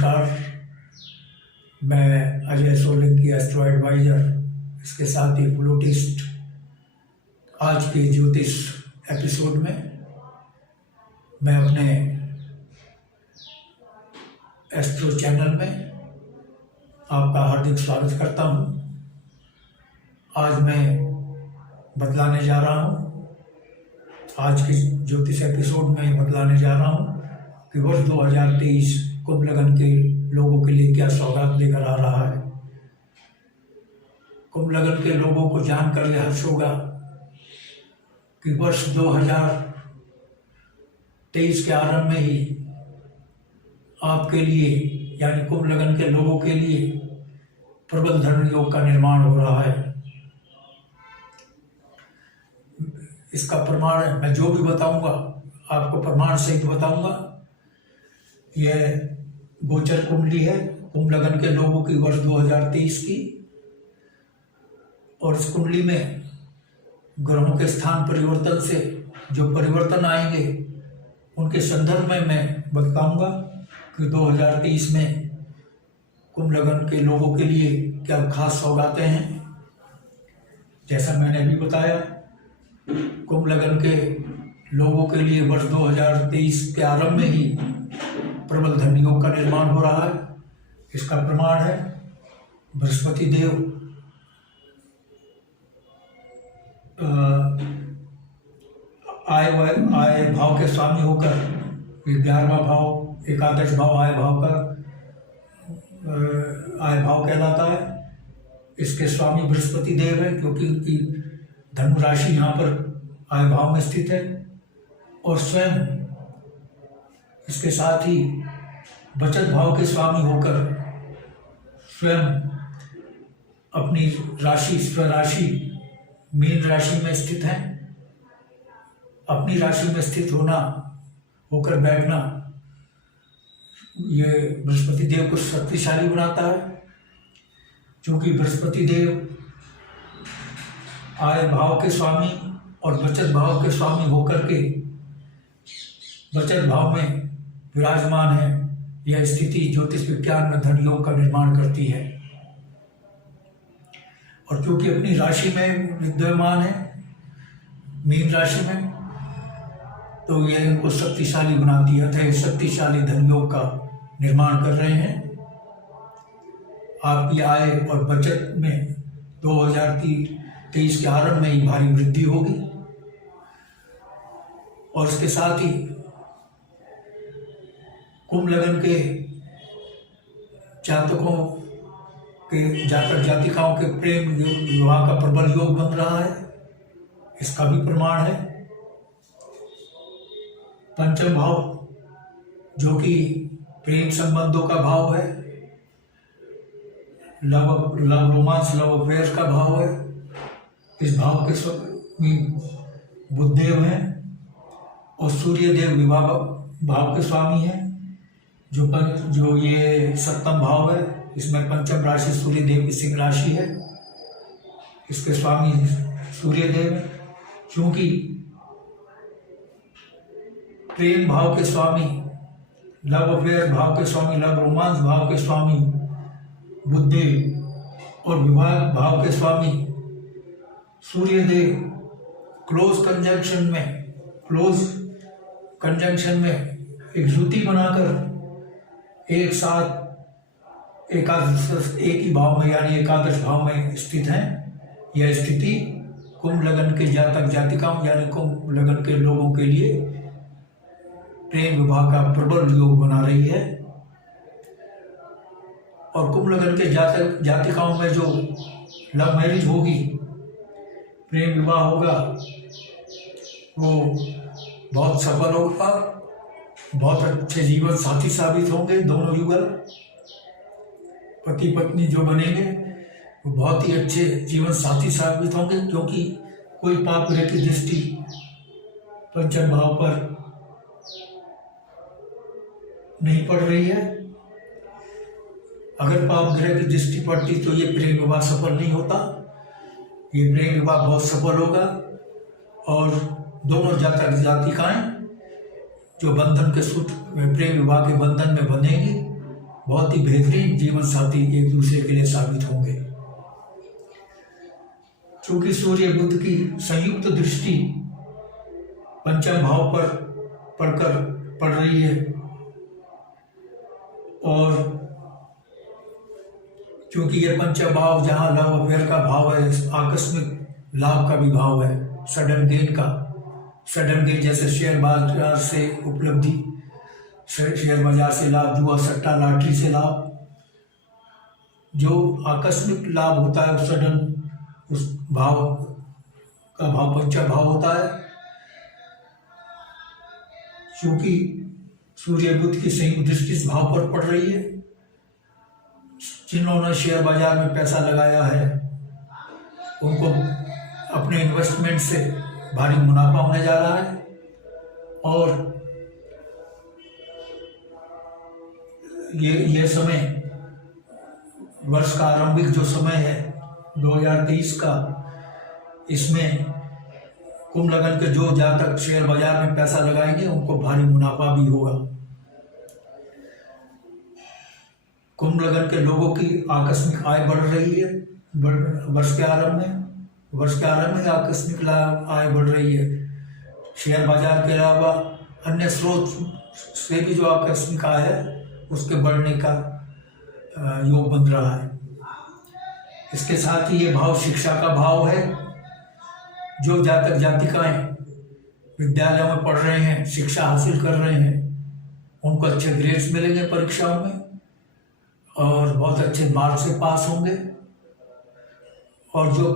नमस्कार। मैं Ajay Solanki, astro adviser, इसके साथ ही फ्लूटिस्ट। आज के ज्योतिष एपिसोड में मैं अपने एस्ट्रो चैनल में आपका हार्दिक स्वागत करता हूं। आज मैं बतलाने जा रहा हूं, आज के ज्योतिष एपिसोड में बतलाने जा रहा हूं कि वर्ष 2023 कुंभ लगन के लोगों के लिए क्या सौगात लेकर आ रहा है। कुंभ लगन के लोगों को जानकर यह हर्ष होगा कि वर्ष 2023 के आरंभ में ही आपके लिए यानी कुंभ लगन के लोगों के लिए प्रबल धन योग का निर्माण हो रहा है। इसका प्रमाण मैं जो भी बताऊंगा आपको प्रमाण सहित बताऊंगा। यह गोचर कुंडली है कुंभ लगन के लोगों की वर्ष 2023 की, और इस कुंडली में ग्रहों के स्थान परिवर्तन से जो परिवर्तन आएंगे उनके संदर्भ में मैं बताऊंगा कि 2023 में कुंभ लगन के लोगों के लिए क्या खास सौगातें हैं। जैसा मैंने अभी बताया, कुंभ लगन के लोगों के लिए वर्ष 2023 के आरंभ में ही प्रबल धन योग का निर्माण हो रहा है। इसका प्रमाण है बृहस्पति देव आय भाव के स्वामी होकर 11वां भाव एकादश भाव आय भाव का आय भाव कहलाता है। इसके स्वामी बृहस्पति देव है, क्योंकि उनकी धनु राशि यहाँ पर आय भाव में स्थित है, और स्वयं इसके साथ ही बचत भाव के स्वामी होकर स्वयं अपनी राशि स्वराशि मीन राशि में स्थित है। अपनी राशि में स्थित होकर बैठना ये बृहस्पति देव को शक्तिशाली बनाता है, क्योंकि बृहस्पति देव आय भाव के स्वामी और बचत भाव के स्वामी होकर के बचत भाव में विराजमान है। यह स्थिति ज्योतिष विज्ञान में धन योग का निर्माण करती है, और क्योंकि अपनी राशि में विद्यमान है मीन राशि में, तो यह इनको शक्तिशाली बनाती है। अतः शक्तिशाली धन योग का निर्माण कर रहे हैं। आपकी आय और बचत में 2023 के आरंभ में ही भारी वृद्धि होगी, और इसके साथ ही कुंभ लगन के जातक जातिकाओं के प्रेम विवाह का प्रबल योग बन रहा है। इसका भी प्रमाण है पंचम भाव, जो कि प्रेम संबंधों का भाव है, लव रोमांस लव अफेयर का भाव है। इस भाव के स्वामी बुधदेव हैं, और सूर्य देव विवाह भाव के स्वामी हैं, जो ये सप्तम भाव है। इसमें पंचम राशि सूर्य देव की सिंह राशि है। इसके स्वामी सूर्य देव, क्योंकि प्रेम भाव के स्वामी लव अफेयर भाव के स्वामी लव रोमांस भाव के स्वामी बुधदेव और विवाह भाव के स्वामी सूर्य देव क्लोज कंजंक्शन में एक युति बनाकर एक साथ एक ही भाव में यानी एकादश भाव में स्थित हैं। यह स्थिति कुंभ लगन के जातक जातिकाओं यानी कुंभ लगन के लोगों के लिए प्रेम विवाह का प्रबल योग बना रही है। और कुंभ लगन के जातक जातिकाओं में जो लव मैरिज होगी, प्रेम विवाह होगा, वो बहुत सफल होगा, बहुत अच्छे जीवन साथी साबित होंगे। दोनों युगल पति पत्नी जो बनेंगे वो बहुत ही अच्छे जीवन साथी साबित होंगे, क्योंकि कोई पाप ग्रह की दृष्टि पंचम भाव पर नहीं पड़ रही है। अगर पाप ग्रह की दृष्टि पड़ती तो ये प्रेम विवाह सफल नहीं होता। ये प्रेम विवाह बहुत सफल होगा, और दोनों जातक जातिकाएं जो बंधन के सूत्र प्रेम विवाह के बंधन में बंधेंगी बहुत ही बेहतरीन जीवन साथी एक दूसरे के लिए साबित होंगे। चूंकि सूर्य बुध की संयुक्त दृष्टि पंचम भाव पर पड़ रही है और क्योंकि ये पंचम भाव जहाँ लव अफेयर का भाव है, आकस्मिक लाभ का भी भाव है, सडन गेन जैसे शेयर बाजार से उपलब्धि, शेयर बाजार से लाभ, जुआ सट्टा लॉटरी से लाभ, जो आकस्मिक लाभ होता है सडन, उस भाव का भाव पंचम भाव होता है। क्योंकि सूर्य बुध की संयुक्त दृष्टि इस भाव पर पड़ रही है, जिन्होंने शेयर बाजार में पैसा लगाया है उनको अपने इन्वेस्टमेंट से भारी मुनाफा होने जा रहा है। और ये समय, वर्ष का आरंभिक जो समय है 2023 का, इसमें कुंभ लगन के जो जातक शेयर बाजार में पैसा लगाएंगे उनको भारी मुनाफा भी होगा। कुंभ लगन के लोगों की आकस्मिक आय बढ़ रही है, वर्ष के आरंभ में आकस्मिक आय बढ़ रही है। शेयर बाजार के अलावा अन्य स्रोत से भी जो आकस्मिक आय है उसके बढ़ने का योग बन रहा है। इसके साथ ही ये भाव शिक्षा का भाव है। जो जातक जातिकाएं विद्यालयों में पढ़ रहे हैं, शिक्षा हासिल कर रहे हैं, उनको अच्छे ग्रेड्स मिलेंगे परीक्षाओं में और बहुत अच्छे मार्क से पास होंगे। और जो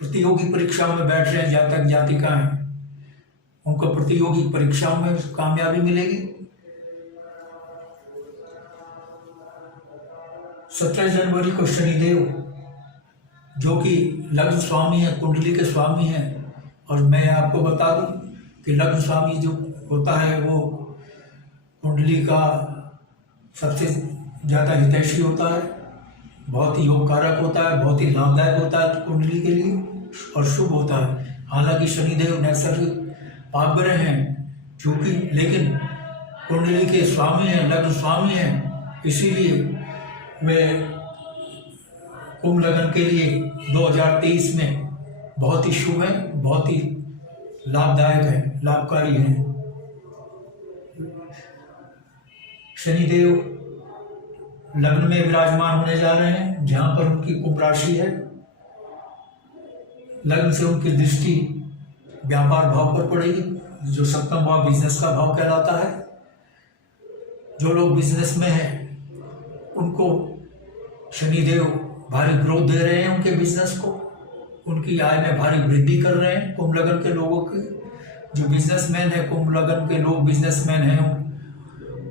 प्रतियोगी परीक्षाओं में बैठ रहे हैं जातक जातिकाएं, उनको प्रतियोगी परीक्षाओं में कामयाबी मिलेगी। 17 जनवरी को शनिदेव, जो कि लग्न स्वामी है, कुंडली के स्वामी हैं, और मैं आपको बता दूं कि लग्न स्वामी जो होता है वो कुंडली का सबसे ज़्यादा हितैषी होता है, बहुत ही योगकारक होता है, बहुत ही लाभदायक होता है कुंडली के लिए और शुभ होता है। हालांकि शनिदेव नैसर्गिक पाप ग्रह हैं क्योंकि, लेकिन कुंडली के स्वामी हैं, लग्न स्वामी हैं, इसीलिए वे कुंभ लगन के लिए 2023 में बहुत ही शुभ है, बहुत ही लाभदायक है, लाभकारी है। शनिदेव लग्न में विराजमान होने जा रहे हैं जहां पर उनकी कुंभ राशि है। लग्न से उनकी दृष्टि व्यापार भाव पर पड़ेगी, जो सप्तम भाव बिजनेस का भाव कहलाता है। जो लोग बिजनेस में हैं उनको शनिदेव भारी ग्रोथ दे रहे हैं, उनके बिजनेस को, उनकी आय में भारी वृद्धि कर रहे हैं। कुंभ लगन के लोगों के जो बिजनेसमैन है, कुंभ लगन के लोग बिजनेसमैन हैं,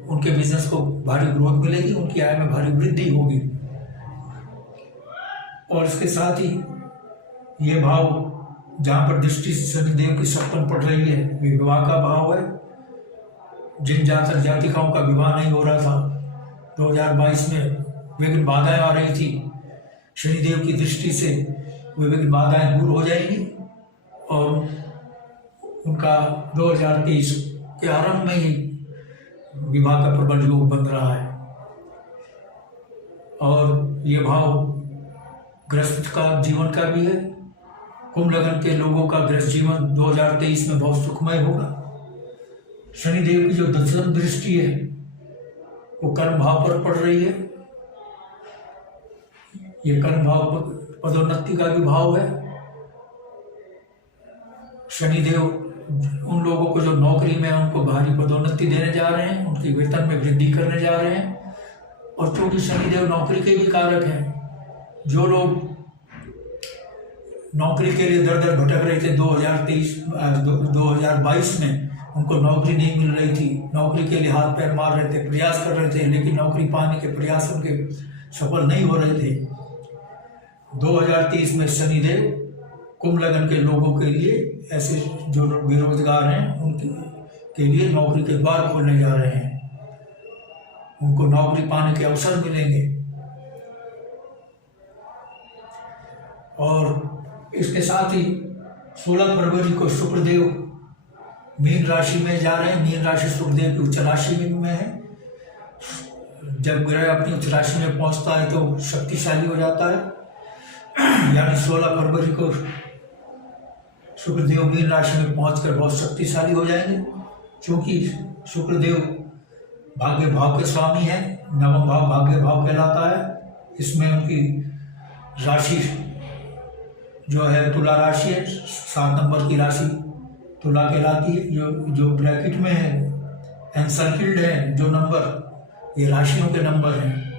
उनके बिजनेस को भारी ग्रोथ मिलेगी, उनकी आय में भारी वृद्धि होगी। और इसके साथ ही ये भाव जहाँ पर दृष्टि शनिदेव की सप्तम पड़ रही है, विवाह का भाव है। जिन जातक जातिकाओं का विवाह नहीं हो रहा था 2022 में, विघ्न बाधाएं आ रही थी, शनिदेव की दृष्टि से वे विघ्न बाधाएं दूर हो जाएंगी और उनका 2023 के आरंभ में ही विवाह का प्रबल योग बन रहा है। और ये भाव गृहस्थ का जीवन का भी है। कुंभ लगन के लोगों का गृहस्थ जीवन 2023 में बहुत सुखमय होगा। शनिदेव की जो दशम दृष्टि है वो कर्म भाव पर पड़ रही है। ये कर्म भाव पदोन्नति का भी भाव है। शनिदेव उन लोगों को जो नौकरी में है उनको भारी पदोन्नति देने जा रहे हैं, उनकी वेतन में वृद्धि करने जा रहे हैं। और क्योंकि शनिदेव नौकरी के भी कारक हैं, जो लोग नौकरी के लिए दर दर भटक रहे थे 2022 में, उनको नौकरी नहीं मिल रही थी, नौकरी के लिए हाथ पैर मार रहे थे, प्रयास कर रहे थे, लेकिन नौकरी पाने के प्रयास उनके सफल नहीं हो रहे थे। 2023 में शनिदेव कुंभ लगन के लोगों के लिए, ऐसे जो बेरोजगार हैं उनके लिए नौकरी के द्वार खोलने जा रहे हैं, उनको नौकरी पाने के अवसर मिलेंगे। और इसके साथ ही 16 फरवरी को शुक्रदेव मीन राशि में जा रहे हैं। मीन राशि शुक्रदेव की उच्च राशि में है। जब ग्रह अपनी उच्च राशि में पहुंचता है तो शक्तिशाली हो जाता है। यानी 16 फरवरी को शुक्रदेव मीन राशि में पहुंचकर बहुत शक्तिशाली हो जाएंगे, क्योंकि शुक्रदेव भाग्य भाव के स्वामी हैं। नवम भाव भाग्य भाव कहलाता है। इसमें उनकी राशि जो है तुला राशि है, 7 नंबर की राशि तुला कहलाती है। जो ब्रैकेट में है, एनसर्किल्ड है जो नंबर, ये राशियों के नंबर हैं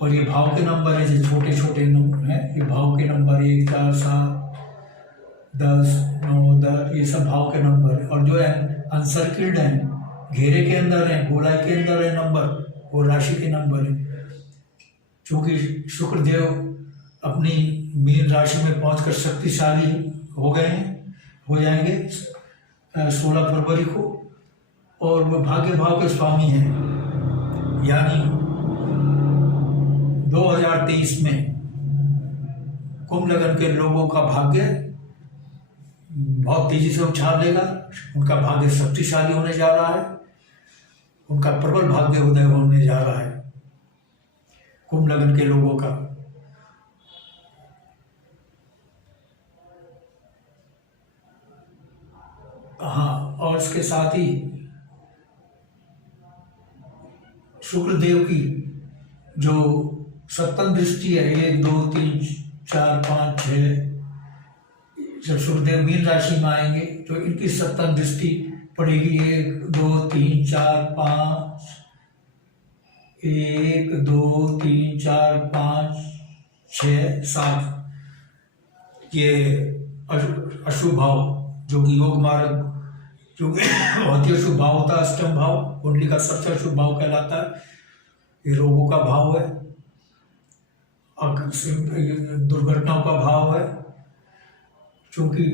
और ये भाव के नंबर हैं। जो छोटे छोटे नंबर हैं ये भाव के नंबर, 1, 4, 7, 10, 9, 10, ये सब भाव के नंबर हैं। और जो है अनसर्किल्ड हैं, घेरे के अंदर हैं, गोलाई के अंदर है नंबर, वो राशि के नंबर हैं। क्योंकि शुक्रदेव अपनी मीन राशि में पहुंचकर शक्तिशाली हो जाएंगे 16 फरवरी को, और वो भाग्य भाव के स्वामी हैं। यानी 2023 में कुंभ लग्न के लोगों का भाग्य बहुत तेजी से उछाल लेगा। उनका भाग्य शक्तिशाली होने जा रहा है, उनका प्रबल भाग्य उदय होने जा रहा है कुंभ लग्न के लोगों का। हाँ, और इसके साथ ही शुक्रदेव की जो सप्तम दृष्टि है, 1, 2, 3, 4, 5, 6, जब शुक्रदेव मीन राशि में आएंगे तो इनकी सप्तम दृष्टि पड़ेगी 1, 2, 3, 4, 5, 1, 2, 3, 4, 5, 6, 7 ये अशुभ भाव जो कि योग मार्ग जो बहुत ही अशुभ भाव होता है, अष्टम भाव कुंडली का सबसे अशुभ भाव कहलाता है। ये रोगों का भाव है, दुर्घटनाओं का भाव है। क्योंकि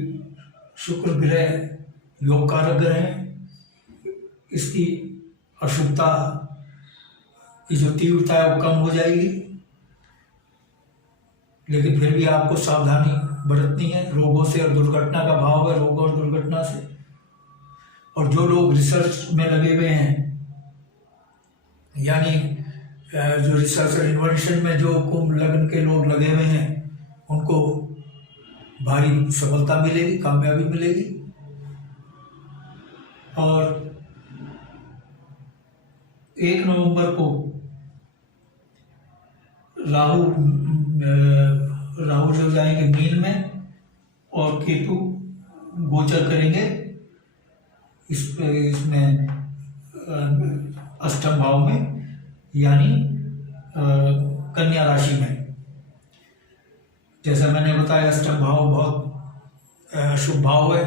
शुक्र ग्रह योग कारक ग्रह है, इसकी अशुभता की जो तीव्रता है वो कम हो जाएगी। लेकिन फिर भी आपको सावधानी बरतनी है रोगों से, और दुर्घटना का भाव है रोग और दुर्घटना से। और जो लोग रिसर्च में लगे हुए हैं, यानी जो रिसर्च और इन्वेंशन में जो कुंभ लग्न के लोग लगे हुए हैं, उनको भारी सफलता मिलेगी, कामयाबी मिलेगी। और 1 नवंबर को राहु जो जाएंगे मीन में, और केतु गोचर करेंगे इसमें अष्टम भाव में, यानी कन्या राशि में। जैसा मैंने बताया, अष्टम भाव बहुत शुभ भाव है,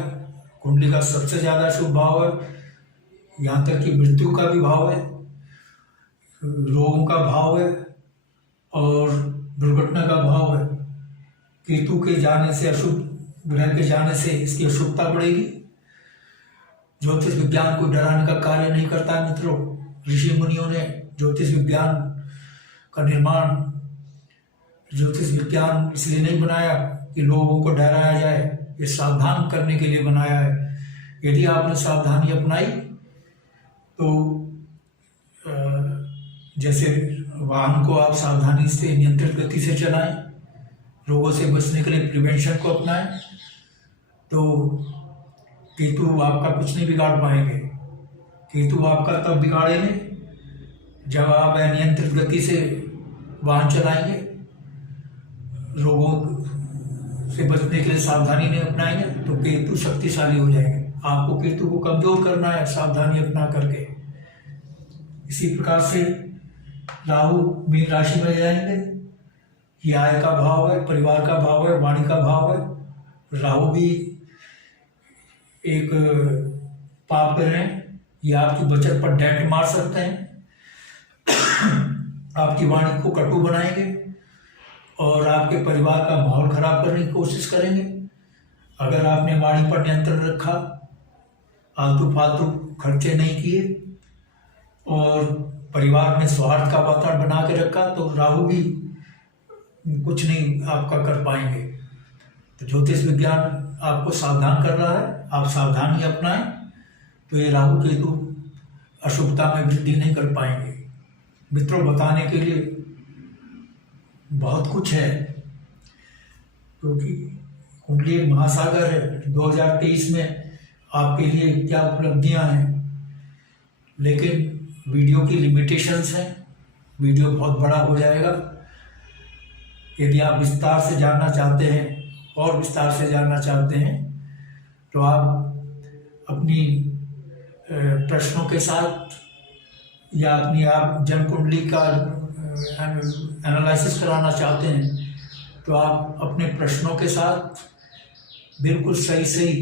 कुंडली का सबसे ज़्यादा शुभ भाव है। यहाँ तक कि मृत्यु का भी भाव है, रोगों का भाव है और दुर्घटना का भाव है। केतु के जाने से, अशुभ ग्रह के जाने से इसकी अशुभता बढ़ेगी। ज्योतिष विज्ञान को डराने का कार्य नहीं करता है मित्रों। ऋषि मुनियों ने ज्योतिष विज्ञान का निर्माण, ज्योतिष विज्ञान इसलिए नहीं बनाया कि लोगों को डराया जाए, ये सावधान करने के लिए बनाया है। यदि आपने सावधानी अपनाई तो जैसे वाहन को आप सावधानी से नियंत्रित गति से चलाएं, रोगों से बचने के लिए प्रिवेंशन को अपनाएं, तो केतु आपका कुछ नहीं बिगाड़ पाएंगे। केतु आपका तब बिगाड़ेंगे जब आप अनियंत्रित गति से वाहन चलाएंगे, रोगों से बचने के लिए सावधानी नहीं अपनाएंगे, तो केतु शक्तिशाली हो जाएंगे। आपको केतु को कमजोर करना है सावधानी अपना करके। इसी प्रकार से राहु मीन राशि में जाएंगे, ये आय का भाव है, परिवार का भाव है, वाणी का भाव है। राहु भी एक पाप है, ये आपकी बचत पर डेंट मार सकते हैं, आपकी वाणी को कटु बनाएंगे और आपके परिवार का माहौल खराब करने की कोशिश करेंगे। अगर आपने वाणी पर नियंत्रण रखा, आलतू फालतू खर्चे नहीं किए और परिवार में सौहार्द का वातावरण बना के रखा, तो राहु भी कुछ नहीं आपका कर पाएंगे। तो ज्योतिष विज्ञान आपको सावधान कर रहा है, आप सावधानी अपनाएं तो ये राहु केतु अशुभता में वृद्धि नहीं कर पाएंगे। मित्रों बताने के लिए बहुत कुछ है, क्योंकि कुंडली एक महासागर है। 2023 में आपके लिए क्या उपलब्धियां हैं, लेकिन वीडियो की लिमिटेशंस हैं। वीडियो बहुत बड़ा हो जाएगा। यदि आप विस्तार से जानना चाहते हैं और विस्तार से जानना चाहते हैं तो आप अपनी प्रश्नों के साथ या अपनी आप जन्म कुंडली का एनालिसिस कराना चाहते हैं तो आप अपने प्रश्नों के साथ बिल्कुल सही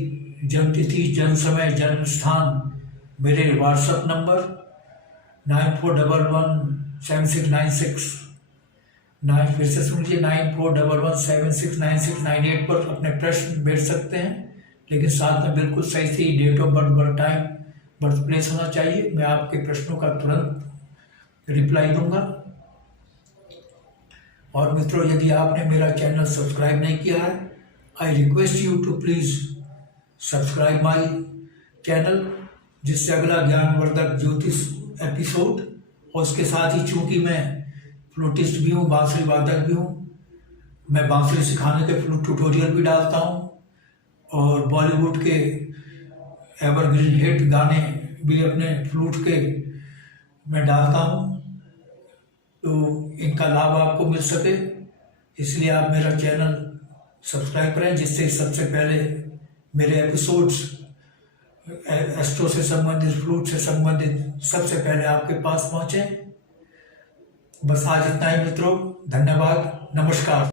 जन्म तिथि, जन्म समय, जन्म स्थान मेरे व्हाट्सएप नंबर 94117696 फिर से सुन लीजिए 9411769698 पर अपने प्रश्न भेज सकते हैं। लेकिन साथ में बिल्कुल सही date of birth, birth time, birth place होना चाहिए। मैं आपके प्रश्नों का तुरंत रिप्लाई दूंगा। और मित्रों, यदि आपने मेरा चैनल सब्सक्राइब नहीं किया है, I request you to please subscribe my channel, जिससे अगला ज्ञानवर्धक ज्योतिष एपिसोड, और उसके साथ ही चूंकि मैं फ्लूटिस्ट भी हूँ, बांसुरी वादक भी हूँ, मैं बांसुरी सिखाने के फ्लूट ट्यूटोरियल भी डालता हूँ और बॉलीवुड के एवरग्रीन हिट गाने भी अपने फ्लूट के मैं डालता हूँ, तो इनका लाभ आपको मिल सके, इसलिए आप मेरा चैनल सब्सक्राइब करें, जिससे सबसे पहले मेरे एपिसोड्स एस्ट्रो से संबंधित, फ्लूट से संबंधित सबसे पहले आपके पास पहुंचे। बस आज इतना ही मित्रों, धन्यवाद, नमस्कार।